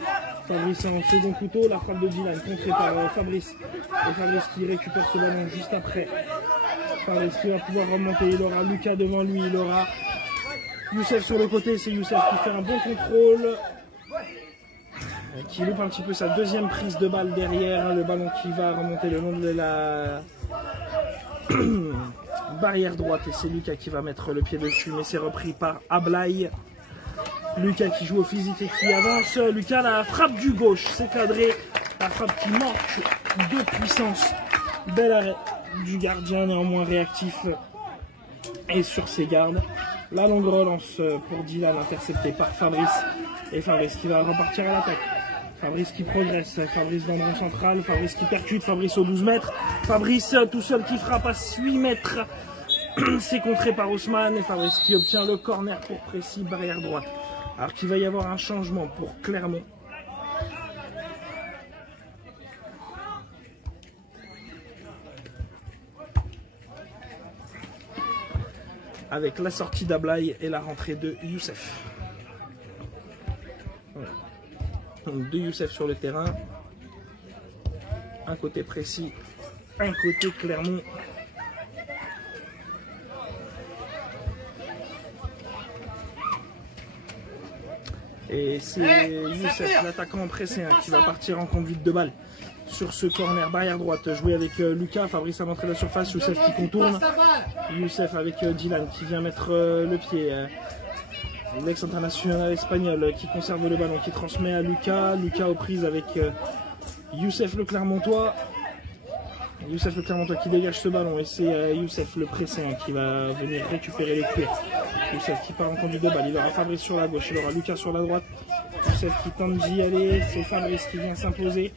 Fabrice en second couteau. La frappe de Dylan contrée par Fabrice. Et Fabrice qui récupère ce ballon juste après. Fabrice qui va pouvoir remonter. Il aura Lucas devant lui. Il aura Youssef sur le côté. C'est Youssef qui fait un bon contrôle. Qui loupe un petit peu sa deuxième prise de balle derrière. Le ballon qui va remonter le long de la barrière droite. Et c'est Lucas qui va mettre le pied dessus. Mais c'est repris par Ablaï. Lucas qui joue au physique et qui avance. Lucas, la frappe du gauche, c'est cadré. La frappe qui manque de puissance. Bel arrêt du gardien, néanmoins réactif. Et sur ses gardes. La longue relance pour Dylan, interceptée par Fabrice. Et Fabrice qui va repartir à l'attaque. Fabrice qui progresse. Fabrice dans le rond central. Fabrice qui percute. Fabrice aux 12 mètres. Fabrice tout seul qui frappe à 8 mètres. C'est contré par Ousmane. Et Fabrice qui obtient le corner pour précis, barrière droite. Alors qu'il va y avoir un changement pour Clermont. Avec la sortie d'Ablaï et la rentrée de Youssef. Voilà. Donc deux Youssef sur le terrain. Un côté précis, un côté Clermont. Et c'est Youssef, l'attaquant pressé, qui va partir en conduite de balle sur ce corner. Barrière droite, joué avec Lucas. Fabrice a montré la surface. Youssef qui contourne. Youssef avec Dylan qui vient mettre le pied. L'ex-international espagnol qui conserve le ballon, qui transmet à Lucas. Lucas aux prises avec Youssef le Clermontois. Youssef le Clermontois qui dégage ce ballon. Et c'est Youssef le pressé qui va venir récupérer les cuirs. Youssef qui part en conduite de balle, il aura Fabrice sur la gauche, il aura Lucas sur la droite. Youssef qui tente d'y aller, c'est Fabrice qui vient s'imposer,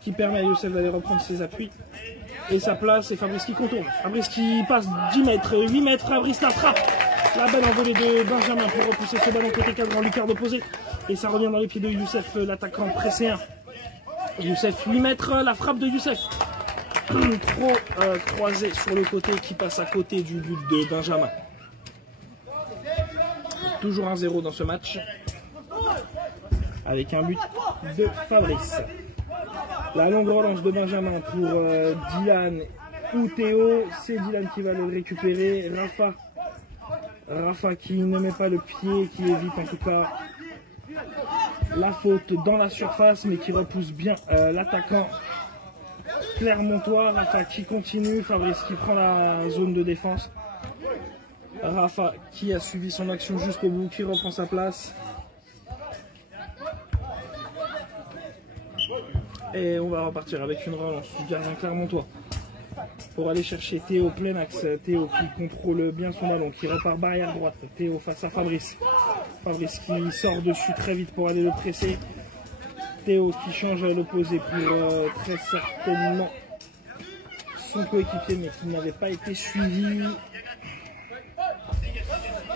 qui permet à Youssef d'aller reprendre ses appuis. Et sa place, c'est Fabrice qui contourne. Fabrice qui passe 10 mètres, 8 mètres, Fabrice la frappe. La belle envolée de Benjamin pour repousser ce ballon côté cadre en lucarne opposée. Et ça revient dans les pieds de Youssef, l'attaquant pressé. Youssef 8 mètres, la frappe de Youssef. Trop croisé sur le côté qui passe à côté du but de Benjamin. Toujours 1-0 dans ce match. Avec un but de Fabrice. La longue relance de Benjamin pour Dylan ou Théo. C'est Dylan qui va le récupérer. Rafa qui ne met pas le pied, qui évite en tout cas la faute dans la surface, mais qui repousse bien l'attaquant clermontois. Rafa qui continue. Fabrice qui prend la zone de défense. Rafa qui a suivi son action jusqu'au bout, qui reprend sa place. Et on va repartir avec une relance du gardien clermontois pour aller chercher Théo plein axe. Théo qui contrôle bien son ballon, qui repart barrière droite. Théo face à Fabrice. Fabrice qui sort dessus très vite pour aller le presser. Théo qui change à l'opposé pour très certainement son coéquipier, mais qui n'avait pas été suivi.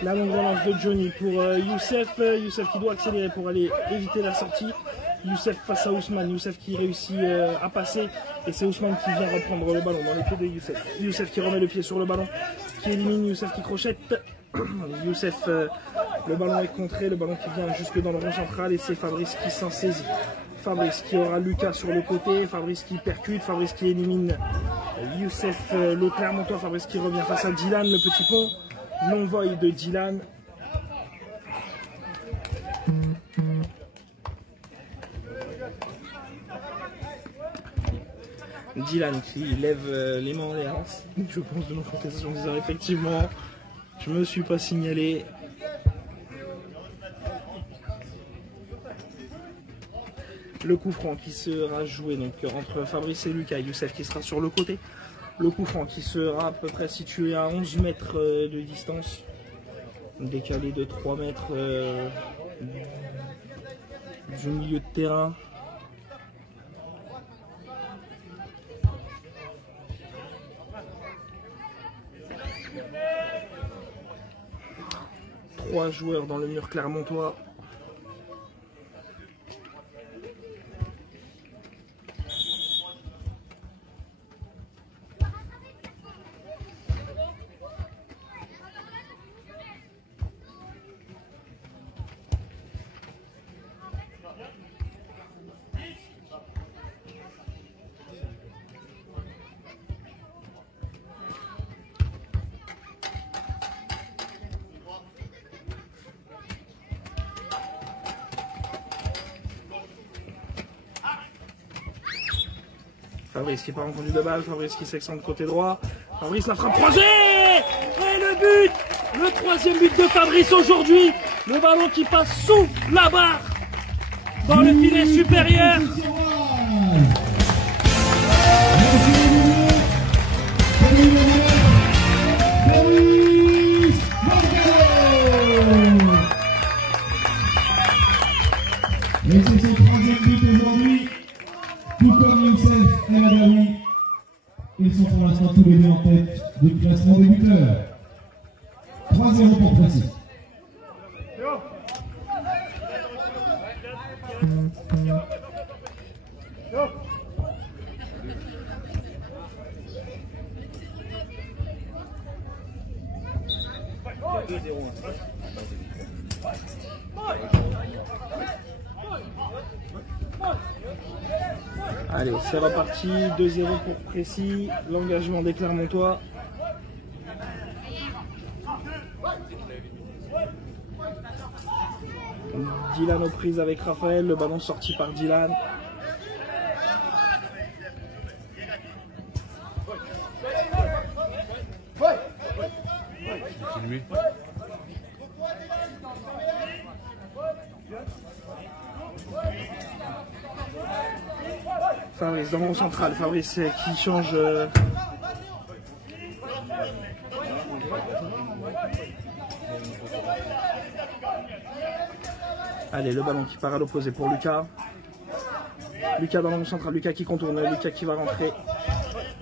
La longue relance de Johnny pour Youssef. Youssef qui doit accélérer pour aller éviter la sortie. Youssef face à Ousmane. Youssef qui réussit à passer. Et c'est Ousmane qui vient reprendre le ballon dans les pieds de Youssef. Youssef qui remet le pied sur le ballon. Qui élimine Youssef qui crochette. Youssef, le ballon est contré. Le ballon qui vient jusque dans le rond central. Et c'est Fabrice qui s'en saisit. Fabrice qui aura Lucas sur le côté. Fabrice qui percute. Fabrice qui élimine Youssef, le Clermontois. Fabrice qui revient face à Dylan, le petit pont. Non-void de Dylan. Dylan qui lève les mains en l'air, je pense, de non-contestation, en disant effectivement, je me suis pas signalé. Le coup franc qui sera joué donc entre Fabrice et Lucas. Youssef qui sera sur le côté. Le coup franc qui sera à peu près situé à 11 mètres de distance, décalé de 3 mètres du milieu de terrain. Trois joueurs dans le mur clermontois. Fabrice qui part en conduite de balle, Fabrice qui s'excentre côté droit. Fabrice la frappe croisée. Et le but, le troisième but de Fabrice aujourd'hui. Le ballon qui passe sous la barre dans le filet supérieur. Et c'est son troisième but aujourd'hui, tout comme Youssef et Adawi. Ils sont pour l'instant tous les deux en tête du classement des buteurs. 3-0 pour Précis. Allez, c'est reparti, 2-0 pour Précis, l'engagement des Clermontois. Dylan aux prises avec Raphaël, le ballon sorti par Dylan. Fabrice dans le rond central, Fabrice qui change. Allez, le ballon qui part à l'opposé pour Lucas. Lucas dans le rond central, Lucas qui contourne, Lucas qui va rentrer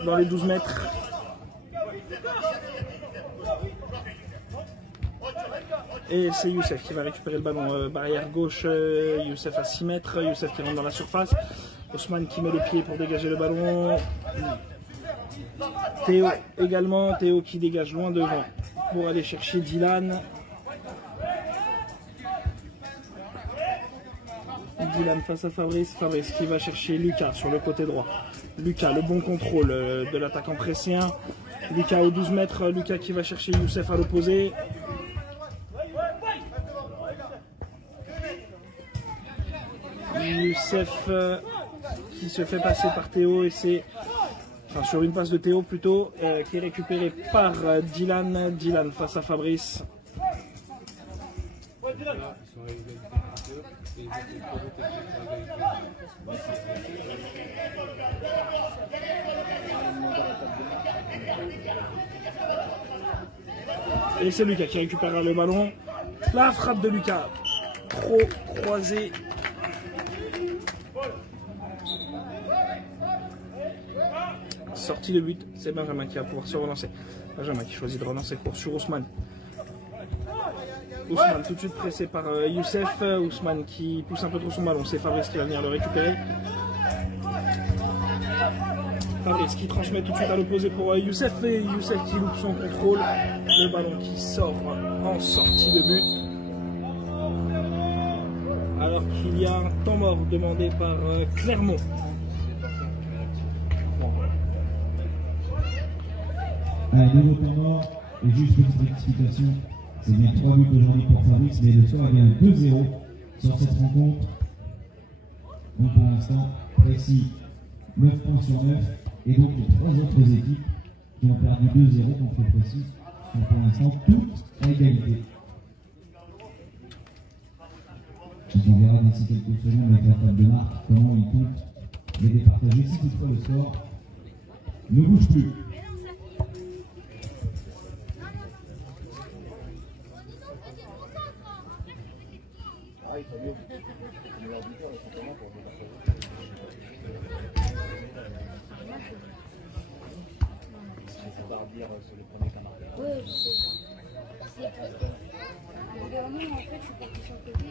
dans les 12 mètres. Et c'est Youssef qui va récupérer le ballon, barrière gauche, Youssef à 6 mètres, Youssef qui rentre dans la surface. Ousmane qui met les pieds pour dégager le ballon. Théo également, Théo qui dégage loin devant pour aller chercher Dylan. Dylan face à Fabrice, Fabrice qui va chercher Lucas sur le côté droit. Lucas, le bon contrôle de l'attaquant pressien. Lucas aux 12 mètres, Lucas qui va chercher Youssef à l'opposé. Youssef qui se fait passer par Théo et c'est sur une passe de Théo plutôt qui est récupérée par Dylan. Dylan face à Fabrice. Et c'est Lucas qui récupère le ballon. La frappe de Lucas, trop croisée. Sortie de but, c'est Benjamin qui va pouvoir se relancer. Benjamin qui choisit de relancer court sur Ousmane. Ousmane tout de suite pressé par Youssef. Ousmane qui pousse un peu trop son ballon. C'est Fabrice qui va venir le récupérer. Fabrice qui transmet tout de suite à l'opposé pour Youssef. Et Youssef qui loupe son contrôle. Le ballon qui sort en sortie de but. Alors qu'il y a un temps mort demandé par Clermont. Un nouveau temps mort, et juste petite rectification, c'est bien 3 buts aujourd'hui pour Fabrice, mais le score est bien 2-0 sur cette rencontre. Donc pour l'instant, Précis 9 points sur 9, et donc les 3 autres équipes qui ont perdu 2-0 contre Précis sont pour l'instant toutes à égalité. Donc on verra d'ici quelques secondes avec la table de marque comment ils comptent les départager si toutefois le score ne bouge plus. Oui, je sais. C'est parce que au dernier, en fait, je suis partie sur le côté.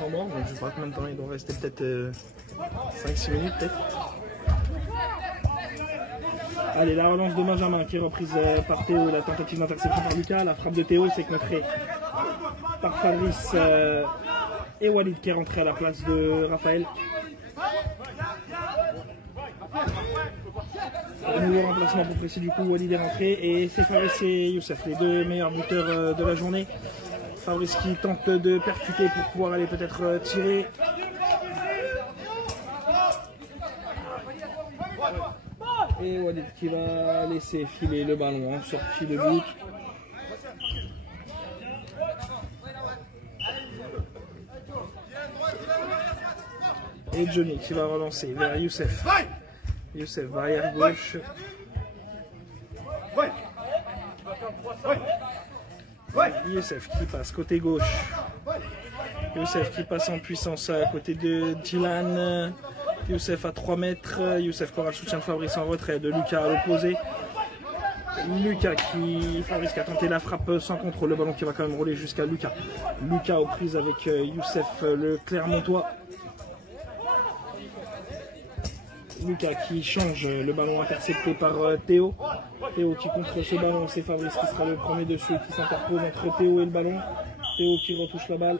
temps mort, donc je ne sais pas combien de temps il doit rester, peut-être 5-6 minutes peut-être. Allez, la relance de Benjamin qui est reprise par Théo, la tentative d'interception par Lucas, la frappe de Théo, c'est contré par Fabrice et Walid qui est rentré à la place de Raphaël. Nouveau remplacement pour précis, du coup Walid est rentré et c'est Fabrice et Youssef, les deux meilleurs buteurs de la journée. Fabrice qui tente de percuter pour pouvoir aller peut-être tirer. Et Walid qui va laisser filer le ballon en sortie de but. Et Johnny qui va relancer vers Youssef. Youssef va arrière gauche. Youssef qui passe côté gauche. Youssef qui passe en puissance à côté de Dylan. Youssef à 3 mètres. Youssef qui aura le soutien de Fabrice en retrait, de Lucas à l'opposé. Fabrice qui a tenté la frappe sans contrôle. Le ballon qui va quand même rouler jusqu'à Lucas. Lucas aux prises avec Youssef, le Clermontois. Lucas qui change, le ballon intercepté par Théo. Théo qui contre ce ballon, c'est Fabrice qui sera le premier dessus, qui s'interpose entre Théo et le ballon. Théo qui retouche la balle.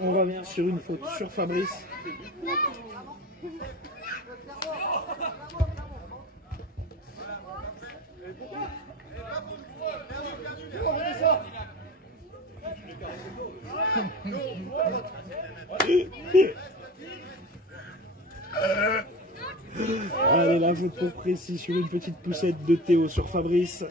On revient sur une faute sur Fabrice. Allez, la faute pour précis sur une petite poussette de Théo sur Fabrice.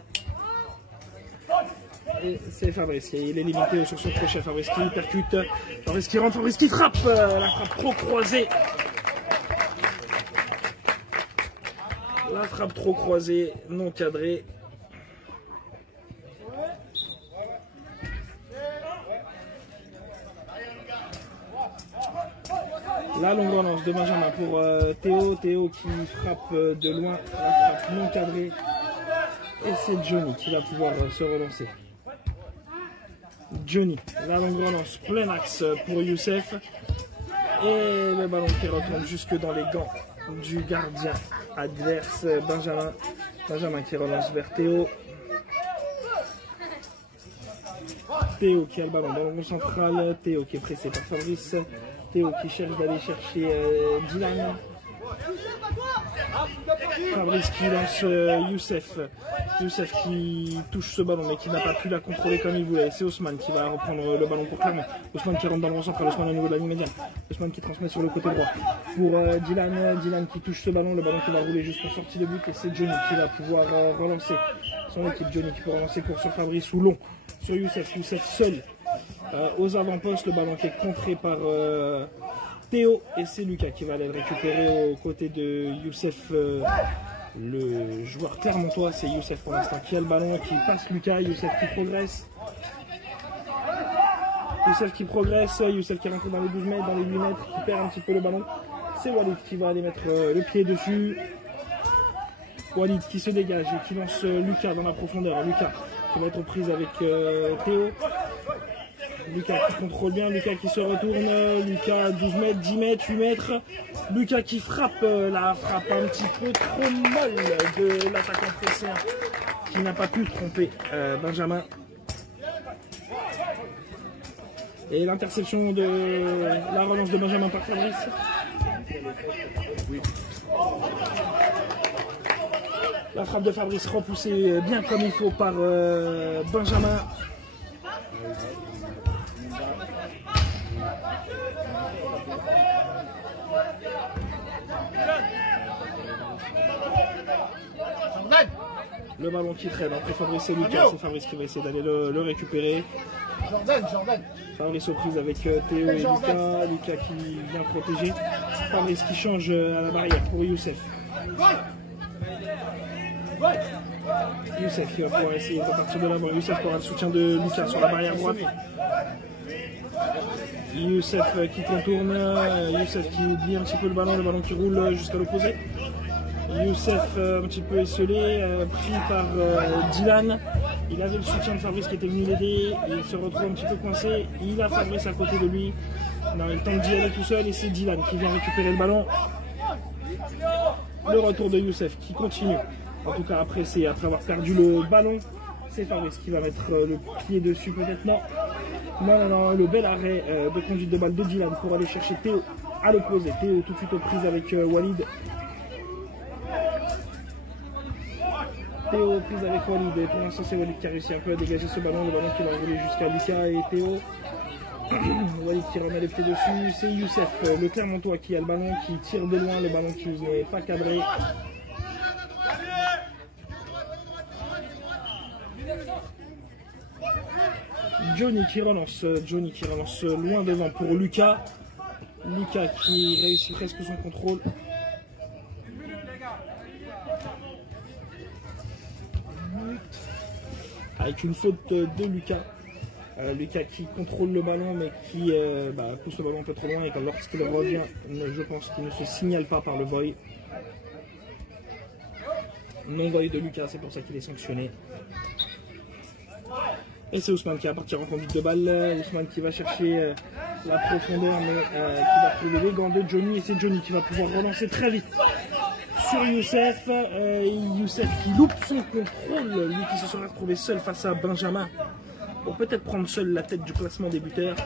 Et c'est Fabrice, il est limité sur son crochet. Fabrice qui percute, Fabrice qui rentre, Fabrice qui frappe, la frappe trop croisée. La frappe trop croisée, non cadrée. La longue relance de Benjamin pour Théo. Théo qui frappe de loin, la frappe non cadrée. Et c'est Johnny qui va pouvoir se relancer. Johnny, la longue relance, plein axe pour Youssef. Et le ballon qui retombe jusque dans les gants du gardien adverse, Benjamin. Benjamin qui relance vers Théo. Théo qui a le ballon dans le rond central. Théo qui est pressé par Fabrice. Théo qui cherche d'aller chercher Dylan. Fabrice qui lance Youssef. Youssef qui touche ce ballon mais qui n'a pas pu la contrôler comme il voulait. C'est Ousmane qui va reprendre le ballon pour Clermont. Ousmane qui rentre dans le rond central. Ousmane au niveau de la ligne médiane. Ousmane qui transmet sur le côté droit pour Dylan. Dylan qui touche ce ballon. Le ballon qui va rouler jusqu'en sortie de but. Et c'est Johnny qui va pouvoir relancer son équipe. Johnny qui peut relancer court sur Fabrice ou long sur Youssef. Youssef seul aux avant-postes. Le ballon qui est contré par Théo. Et c'est Lucas qui va aller le récupérer aux côtés de Youssef. Le joueur clermontois, c'est Youssef pour l'instant qui a le ballon, qui passe Lucas. Youssef qui progresse. Youssef qui progresse. Youssef qui rentre dans les 12 mètres, dans les 8 mètres, qui perd un petit peu le ballon. C'est Walid qui va aller mettre le pied dessus. Walid qui se dégage et qui lance Lucas dans la profondeur. Lucas qui va être aux prises avec Théo. Lucas qui contrôle bien, Lucas qui se retourne, Lucas 12 mètres, 10 mètres, 8 mètres. Lucas qui frappe, la frappe un petit peu trop molle de l'attaquant pressé qui n'a pas pu tromper Benjamin. Et l'interception de la relance de Benjamin par Fabrice. La frappe de Fabrice repoussée bien comme il faut par Benjamin. Le ballon qui traîne entre Fabrice et Lucas, c'est Fabrice qui va essayer d'aller le récupérer. Jordan. Fabrice aux prises avec Théo et Lucas. Lucas qui vient protéger. Fabrice qui change à la barrière pour Youssef. Youssef qui va pouvoir essayer de partir de l'avant. Youssef qui aura le soutien de Lucas sur la barrière droite. Youssef qui contourne. Youssef qui oublie un petit peu le ballon qui roule jusqu'à l'opposé. Youssef un petit peu esselé, pris par Dylan. Il avait le soutien de Fabrice qui était venu l'aider. Il se retrouve un petit peu coincé. Il a Fabrice à côté de lui. Non, il tente d'y aller tout seul et c'est Dylan qui vient récupérer le ballon. Le retour de Youssef qui continue. En tout cas, après, c'est après avoir perdu le ballon, c'est Fabrice qui va mettre le pied dessus peut-être. Non, le bel arrêt de conduite de balle de Dylan pour aller chercher Théo à l'opposé. Théo tout de suite aux prises avec Walid. Théo prise avec Walid et pour l'instant c'est Walid qui a réussi un peu à dégager ce ballon, le ballon qui va rouler jusqu'à Lucas et Théo. Walid qui remet les pieds dessus, c'est Youssef, le Clermontois qui a le ballon, qui tire de loin, le ballon qui n'est pas cadré. Johnny qui relance loin devant pour Lucas. Lucas qui réussit presque son contrôle. Avec une faute de Lucas. Lucas qui contrôle le ballon mais qui pousse le ballon un peu trop loin et lorsqu'il revient, je pense qu'il ne se signale pas par le volley. Non-volley de Lucas, c'est pour ça qu'il est sanctionné. Et c'est Ousmane qui va partir en conduite de balle. Ousmane qui va chercher la profondeur mais qui va trouver les gants de Johnny et c'est Johnny qui va pouvoir relancer très vite sur Youssef. Youssef qui loupe son contrôle, lui qui se serait retrouvé seul face à Benjamin pour peut-être prendre seul la tête du classement des buteurs.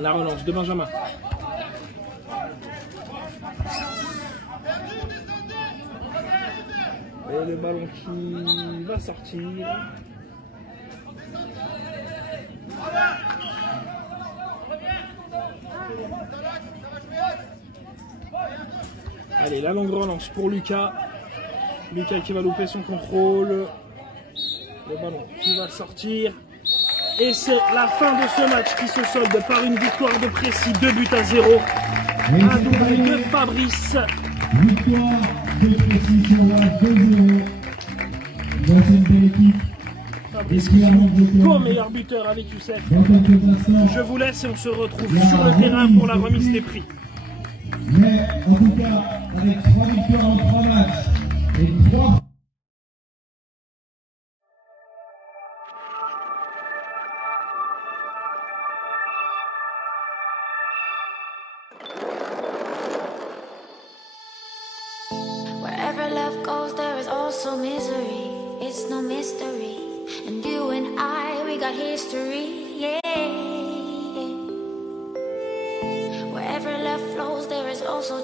La relance de Benjamin. Et le ballon qui va sortir. Allez, la longue relance pour Lucas. Lucas qui va louper son contrôle. Le ballon qui va sortir. Et c'est la fin de ce match qui se solde par une victoire de Précy, 2-0. Un doublé de Fabrice. Victoire de Précy sur la 2-0. Dans cette belle équipe. Fabrice qui est co-meilleur buteur avec Youssef. Je vous laisse et on se retrouve sur le terrain pour la remise des prix. Mais en tout cas, avec 3 victoires en 3 matchs et 3... Wherever love goes, there is also misery. It's no mystery. And you and I, we got history, yeah. Wherever love flows, there is also